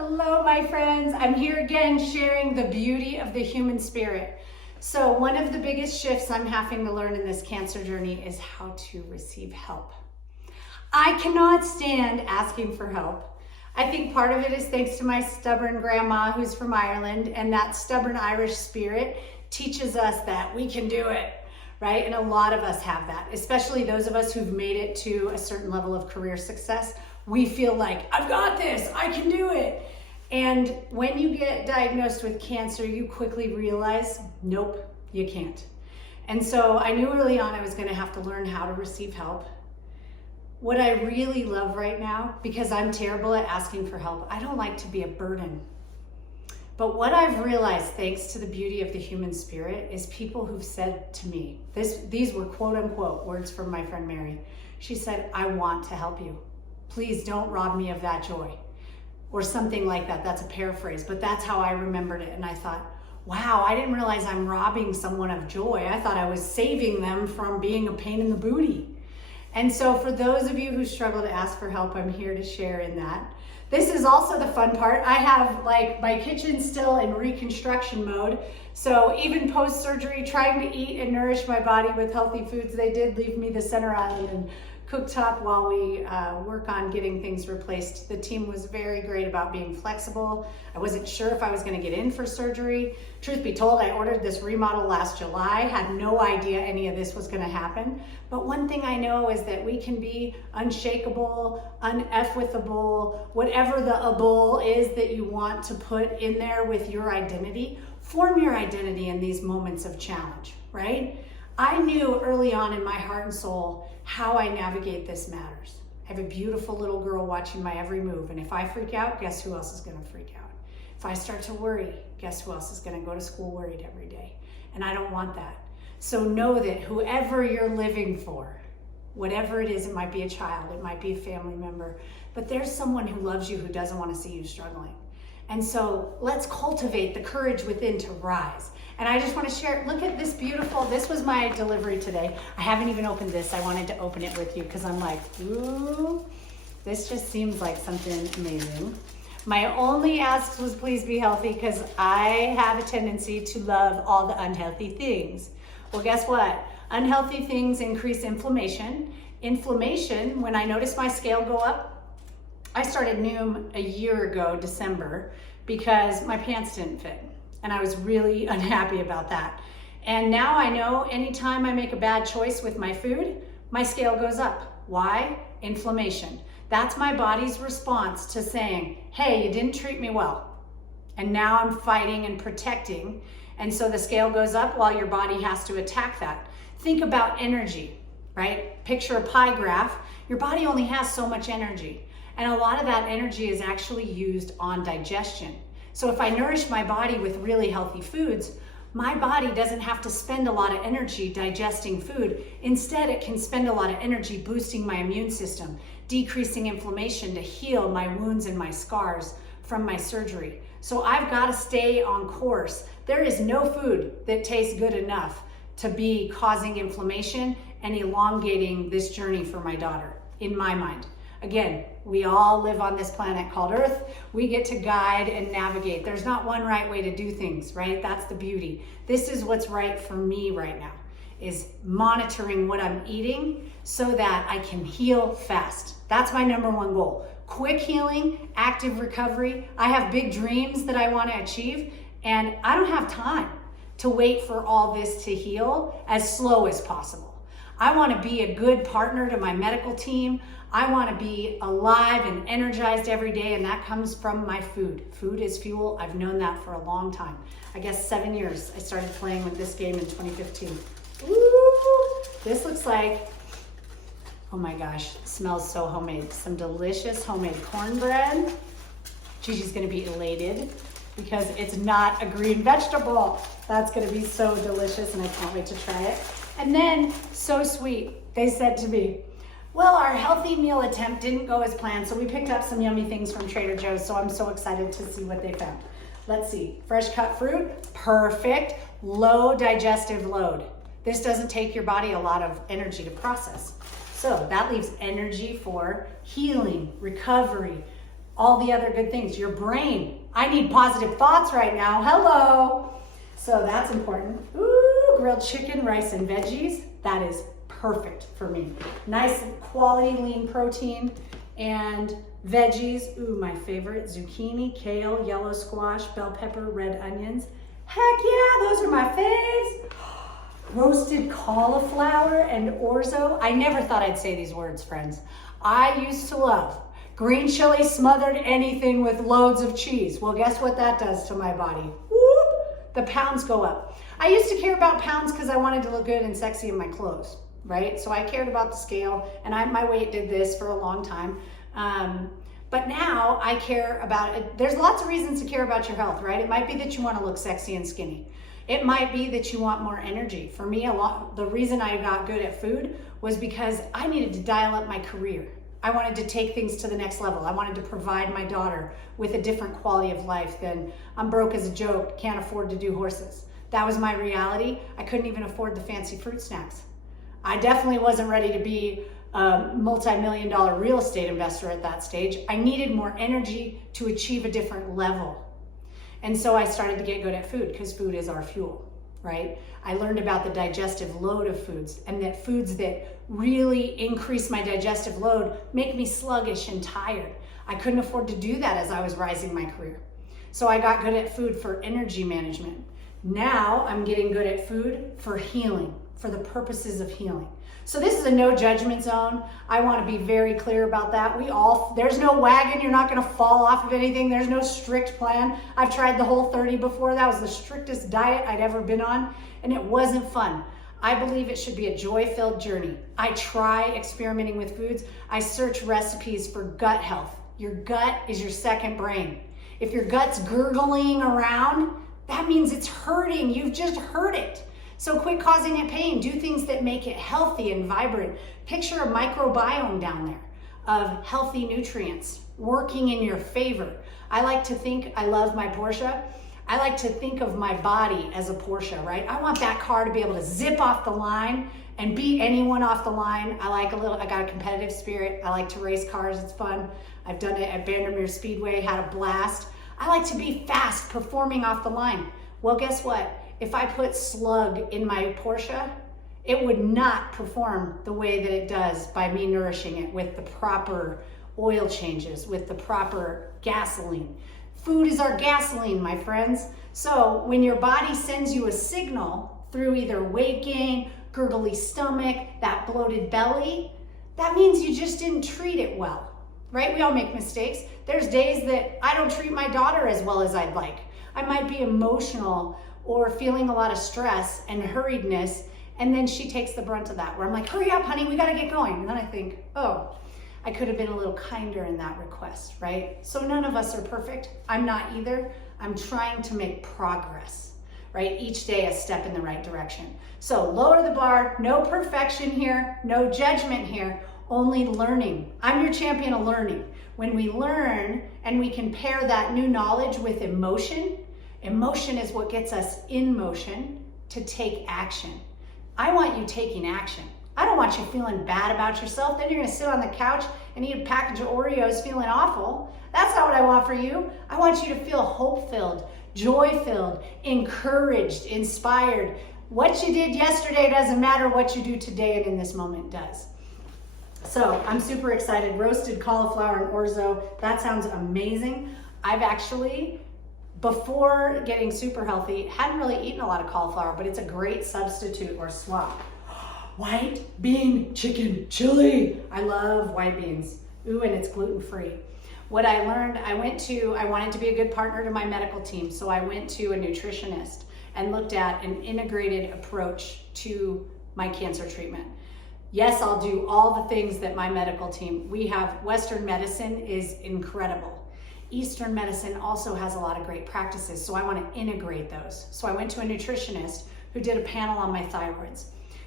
Hello, my friends. I'm here again sharing the beauty of the human spirit. So one of the biggest shifts I'm having to learn in this cancer journey is how to receive help. I cannot stand asking for help. I think part of it is thanks to my stubborn grandma who's from Ireland, and that stubborn Irish spirit teaches us that we can do it, right? And a lot of us have that, especially those of us who've made it to a certain level of career success. We feel like, I've got this, I can do it. And when you get diagnosed with cancer, you quickly realize, nope, you can't. And so I knew early on I was gonna have to learn how to receive help. What I really love right now, because I'm terrible at asking for help, I don't like to be a burden. But what I've realized, thanks to the beauty of the human spirit, is people who've said to me, these were quote unquote words from my friend Mary. She said, I want to help you. Please don't rob me of that joy. Or something like that. That's a paraphrase, but that's how I remembered it. And I thought, wow, I didn't realize I'm robbing someone of joy. I thought I was saving them from being a pain in the booty. And so for those of you who struggle to ask for help, I'm here to share in that. This is also the fun part. I have like my kitchen still in reconstruction mode. So even post-surgery, trying to eat and nourish my body with healthy foods, they did leave me the center island and cooktop while we work on getting things replaced. The team was very great about being flexible. I wasn't sure if I was gonna get in for surgery. Truth be told, I ordered this remodel last July, had no idea any of this was gonna happen. But one thing I know is that we can be unshakable, un-F-withable, whatever the able is that you want to put in there with your identity. Form your identity in these moments of challenge, right? I knew early on in my heart and soul how I navigate this matters. I have a beautiful little girl watching my every move, and if I freak out, guess who else is gonna freak out? If I start to worry, guess who else is gonna go to school worried every day? And I don't want that. So know that whoever you're living for, whatever it is, it might be a child, it might be a family member, but there's someone who loves you who doesn't wanna see you struggling. And so let's cultivate the courage within to rise. And I just want to share, look at this beautiful, this was my delivery today. I haven't even opened this. I wanted to open it with you because I'm like, ooh, this just seems like something amazing. My only ask was please be healthy because I have a tendency to love all the unhealthy things. Well, guess what? Unhealthy things increase inflammation. Inflammation, when I notice my scale go up, I started Noom a year ago, December, because my pants didn't fit. And I was really unhappy about that. And now I know anytime I make a bad choice with my food, my scale goes up. Why? Inflammation. That's my body's response to saying, hey, you didn't treat me well. And now I'm fighting and protecting. And so the scale goes up while your body has to attack that. Think about energy, right? Picture a pie graph. Your body only has so much energy. And a lot of that energy is actually used on digestion. So if I nourish my body with really healthy foods, my body doesn't have to spend a lot of energy digesting food. Instead, it can spend a lot of energy boosting my immune system, decreasing inflammation to heal my wounds and my scars from my surgery. So I've got to stay on course. There is no food that tastes good enough to be causing inflammation and elongating this journey for my daughter, in my mind. Again, we all live on this planet called Earth. We get to guide and navigate. There's not one right way to do things, right? That's the beauty. This is what's right for me right now, is monitoring what I'm eating so that I can heal fast. That's my number one goal. Quick healing, active recovery. I have big dreams that I want to achieve, and I don't have time to wait for all this to heal as slow as possible. I want to be a good partner to my medical team. I want to be alive and energized every day, and that comes from my food. Food is fuel. I've known that for a long time. I guess 7 years. I started playing with this game in 2015. Ooh, this looks like, oh my gosh, it smells so homemade. Some delicious homemade cornbread. Gigi's going to be elated because it's not a green vegetable. That's going to be so delicious, and I can't wait to try it. And then, so sweet, they said to me, well, our healthy meal attempt didn't go as planned, so we picked up some yummy things from Trader Joe's, so I'm so excited to see what they found. Let's see, fresh cut fruit, perfect, low digestive load. This doesn't take your body a lot of energy to process. So that leaves energy for healing, recovery, all the other good things. Your brain, I need positive thoughts right now. Hello. So that's important. Ooh, grilled chicken, rice, and veggies. That is perfect for me. Nice quality lean protein and veggies. Ooh, my favorite, zucchini, kale, yellow squash, bell pepper, red onions. Heck yeah, those are my faves. Roasted cauliflower and orzo. I never thought I'd say these words, friends. I used to love green chili smothered anything with loads of cheese. Well, guess what that does to my body? Whoop, the pounds go up. I used to care about pounds because I wanted to look good and sexy in my clothes, right? So I cared about the scale, and my weight did this for a long time. But now I care about it. There's lots of reasons to care about your health, right? It might be that you want to look sexy and skinny. It might be that you want more energy. For me, the reason I got good at food was because I needed to dial up my career. I wanted to take things to the next level. I wanted to provide my daughter with a different quality of life than I'm broke as a joke, can't afford to do horses. That was my reality. I couldn't even afford the fancy fruit snacks. I definitely wasn't ready to be a multi-million-dollar real estate investor at that stage. I needed more energy to achieve a different level. And so I started to get good at food because food is our fuel, right? I learned about the digestive load of foods, and that foods that really increase my digestive load make me sluggish and tired. I couldn't afford to do that as I was rising my career. So I got good at food for energy management. Now I'm getting good at food for healing, for the purposes of healing. So this is a no judgment zone. I want to be very clear about that. There's no wagon. You're not going to fall off of anything. There's no strict plan. I've tried the Whole30 before. That was the strictest diet I'd ever been on, and it wasn't fun. I believe it should be a joy-filled journey. I try experimenting with foods. I search recipes for gut health. Your gut is your second brain. If your gut's gurgling around, that means it's hurting. You've just hurt it. So quit causing it pain. Do things that make it healthy and vibrant. Picture a microbiome down there of healthy nutrients working in your favor. I like to think, I love my Porsche. I like to think of my body as a Porsche, right? I want that car to be able to zip off the line and beat anyone off the line. I got a competitive spirit. I like to race cars, it's fun. I've done it at Vandermeer Speedway, had a blast. I like to be fast, performing off the line. Well, guess what? If I put slug in my Porsche, it would not perform the way that it does by me nourishing it with the proper oil changes, with the proper gasoline. Food is our gasoline, my friends. So when your body sends you a signal through either weight gain, gurgly stomach, that bloated belly, that means you just didn't treat it well, right? We all make mistakes. There's days that I don't treat my daughter as well as I'd like. I might be emotional or feeling a lot of stress and hurriedness, and then she takes the brunt of that, where I'm like, hurry up, honey, we gotta get going. And then I think, oh, I could have been a little kinder in that request, right? So none of us are perfect. I'm not either. I'm trying to make progress, right? Each day a step in the right direction. So lower the bar, no perfection here, no judgment here, only learning. I'm your champion of learning. When we learn and we can pair that new knowledge with emotion, emotion is what gets us in motion to take action. I want you taking action. I don't want you feeling bad about yourself. Then you're gonna sit on the couch and eat a package of Oreos feeling awful. That's not what I want for you. I want you to feel hope-filled, joy-filled, encouraged, inspired. What you did yesterday doesn't matter. What you do today and in this moment does. So I'm super excited. Roasted cauliflower and orzo. That sounds amazing. I've actually, before getting super healthy, hadn't really eaten a lot of cauliflower, but it's a great substitute or swap. White bean chicken chili. I love white beans. Ooh, and it's gluten-free. What I learned, I wanted to be a good partner to my medical team, so I went to a nutritionist and looked at an integrated approach to my cancer treatment. Yes, I'll do all the things that my medical team, we have Western medicine is incredible. Eastern medicine also has a lot of great practices, so I want to integrate those. So I went to a nutritionist who did a panel on my thyroids.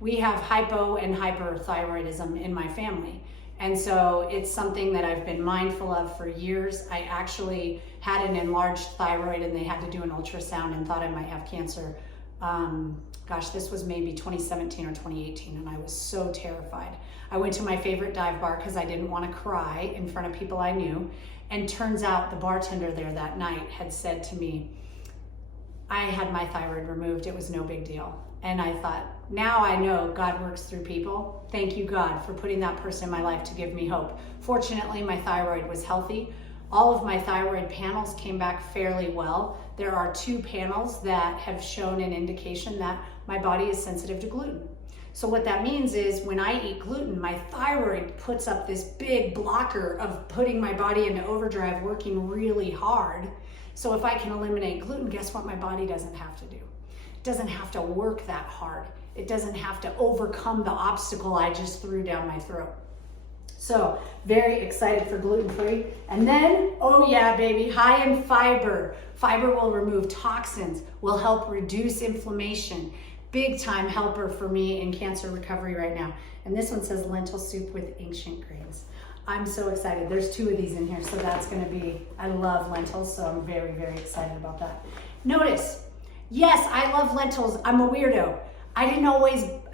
We have hypo and hyperthyroidism in my family. And so it's something that I've been mindful of for years. I actually had an enlarged thyroid and they had to do an ultrasound and thought I might have cancer. This was maybe 2017 or 2018 and I was so terrified. I went to my favorite dive bar because I didn't want to cry in front of people I knew. And turns out the bartender there that night had said to me, I had my thyroid removed, it was no big deal. And I thought, now I know God works through people. Thank you, God, for putting that person in my life to give me hope. Fortunately, my thyroid was healthy. All of my thyroid panels came back fairly well. There are 2 panels that have shown an indication that my body is sensitive to gluten. So what that means is when I eat gluten, my thyroid puts up this big blocker of putting my body into overdrive, working really hard. So if I can eliminate gluten, guess what my body doesn't have to do? It doesn't have to work that hard. It doesn't have to overcome the obstacle I just threw down my throat. So very excited for gluten-free. And then, oh yeah, baby, high in fiber. Fiber will remove toxins, will help reduce inflammation. Big time helper for me in cancer recovery right now. And this one says lentil soup with ancient grains. I'm so excited. There's 2 of these in here, so that's gonna be, I love lentils, so I'm very, very excited about that. Notice, yes, I love lentils. I'm a weirdo. I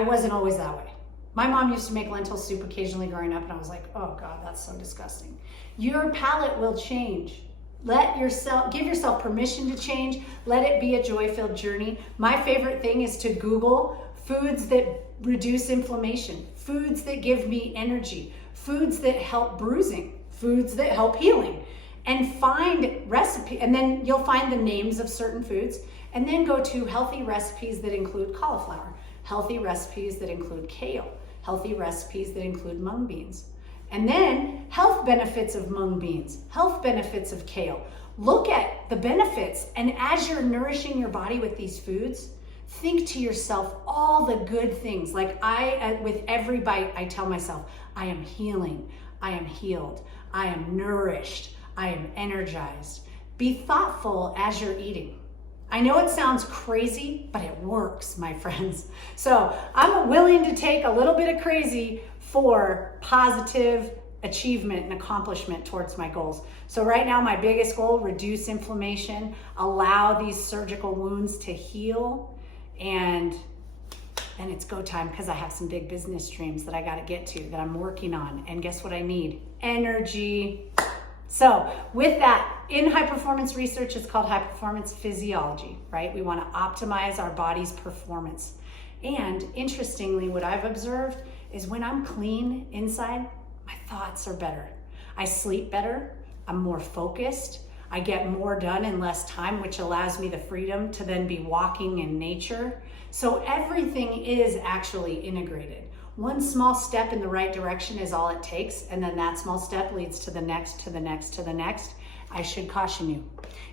wasn't always that way. My mom used to make lentil soup occasionally growing up, and I was like, oh God, that's so disgusting. Your palate will change. Give yourself permission to change. Let it be a joy-filled journey. My favorite thing is to Google foods that reduce inflammation, foods that give me energy, foods that help bruising, foods that help healing, and find recipe. And then you'll find the names of certain foods, and then go to healthy recipes that include cauliflower, healthy recipes that include kale, healthy recipes that include mung beans. And then health benefits of mung beans, health benefits of kale. Look at the benefits, and as you're nourishing your body with these foods, think to yourself all the good things. Like with every bite, I tell myself, I am healing, I am healed, I am nourished, I am energized. Be thoughtful as you're eating. I know it sounds crazy, but it works, my friends. So I'm willing to take a little bit of crazy for positive achievement and accomplishment towards my goals. So right now, my biggest goal, reduce inflammation, allow these surgical wounds to heal, and it's go time, because I have some big business dreams that I got to get to, that I'm working on. And guess what I need? Energy. So with that, in high performance research, it's called high performance physiology, right? We want to optimize our body's performance. And interestingly, what I've observed is when I'm clean inside, my thoughts are better. I sleep better, I'm more focused, I get more done in less time, which allows me the freedom to then be walking in nature. So everything is actually integrated. One small step in the right direction is all it takes, and then that small step leads to the next, to the next, to the next. I should caution you,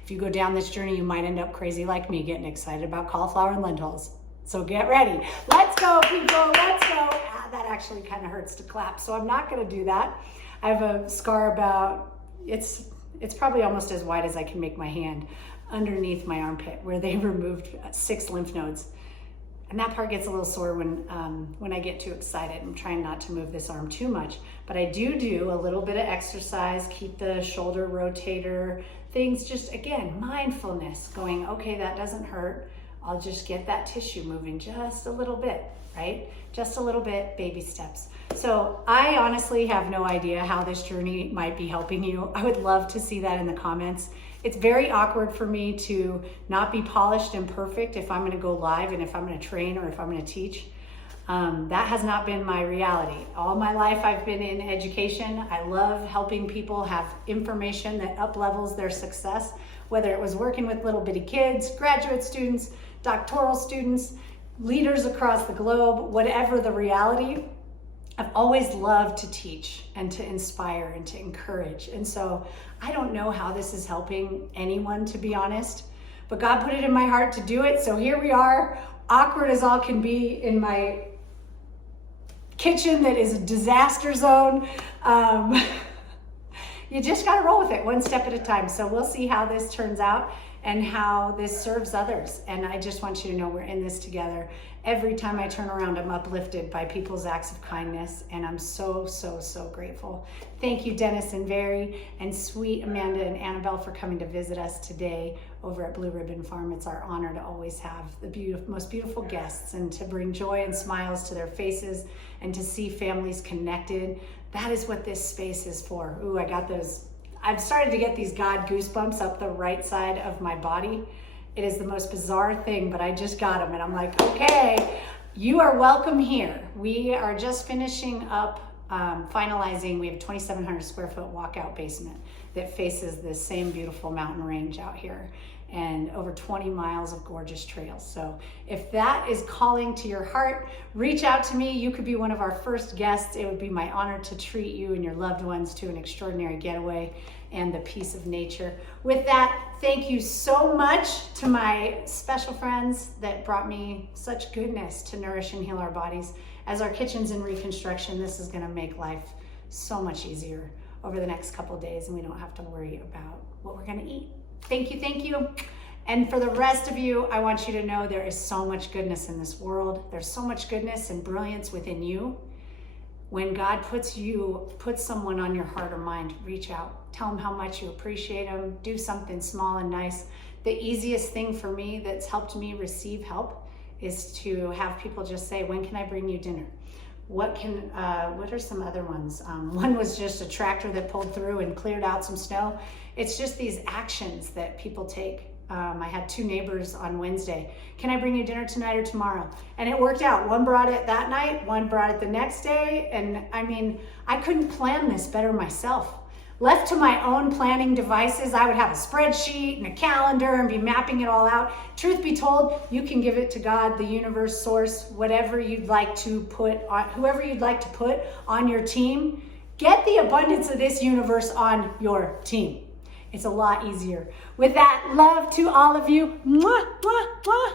if you go down this journey, you might end up crazy like me, getting excited about cauliflower and lentils. So get ready. Let's go, people, let's go. That actually kind of hurts to clap, so I'm not gonna do that. I have a scar about, it's probably almost as wide as I can make my hand, underneath my armpit, where they removed 6 lymph nodes. And that part gets a little sore when I get too excited. I'm trying not to move this arm too much, but I do a little bit of exercise, keep the shoulder rotator, things, just again, mindfulness, going, okay, that doesn't hurt. I'll just get that tissue moving just a little bit, right? Just a little bit, baby steps. So I honestly have no idea how this journey might be helping you. I would love to see that in the comments. It's very awkward for me to not be polished and perfect if I'm gonna go live and if I'm gonna train or if I'm gonna teach. That has not been my reality. All my life I've been in education. I love helping people have information that up-levels their success, whether it was working with little bitty kids, graduate students, doctoral students, leaders across the globe, whatever the reality. I've always loved to teach and to inspire and to encourage. And so I don't know how this is helping anyone, to be honest, but God put it in my heart to do it. So here we are, awkward as all can be in my kitchen that is a disaster zone. You just got to roll with it one step at a time. So we'll see how this turns out and how this serves others. And I just want you to know we're in this together. Every time I turn around, I'm uplifted by people's acts of kindness, and I'm so, so, so grateful. Thank you, Dennis and Very, and sweet Amanda and Annabelle for coming to visit us today over at Blue Ribbon Farm. It's our honor to always have the most beautiful guests and to bring joy and smiles to their faces and to see families connected. That is what this space is for. Ooh, I got those I've started to get these God goosebumps up the right side of my body. It is the most bizarre thing, but I just got them and I'm like, okay, you are welcome here. We are just finishing up, finalizing. We have a 2,700 square foot walkout basement that faces this same beautiful mountain range out here, and over 20 miles of gorgeous trails. So if that is calling to your heart, reach out to me. You could be one of our first guests. It would be my honor to treat you and your loved ones to an extraordinary getaway and the peace of nature. With that, thank you so much to my special friends that brought me such goodness to nourish and heal our bodies. As our kitchen's in reconstruction, this is gonna make life so much easier over the next couple of days, and we don't have to worry about what we're gonna eat. Thank you, thank you. And for the rest of you, I want you to know there is so much goodness in this world. There's so much goodness and brilliance within you. When God puts someone on your heart or mind, reach out. Tell them how much you appreciate them. Do something small and nice. The easiest thing for me that's helped me receive help is to have people just say, when can I bring you dinner? What are some other ones? One was just a tractor that pulled through and cleared out some snow. It's just these actions that people take. I had 2 neighbors on Wednesday. Can I bring you dinner tonight or tomorrow? And it worked out. One brought it that night, one brought it the next day. And I mean, I couldn't plan this better myself. Left to my own planning devices, I would have a spreadsheet and a calendar and be mapping it all out. Truth be told, you can give it to God, the universe, source, whatever you'd like to put on, whoever you'd like to put on your team. Get the abundance of this universe on your team. It's a lot easier. With that, love to all of you. Mwah, mwah, mwah.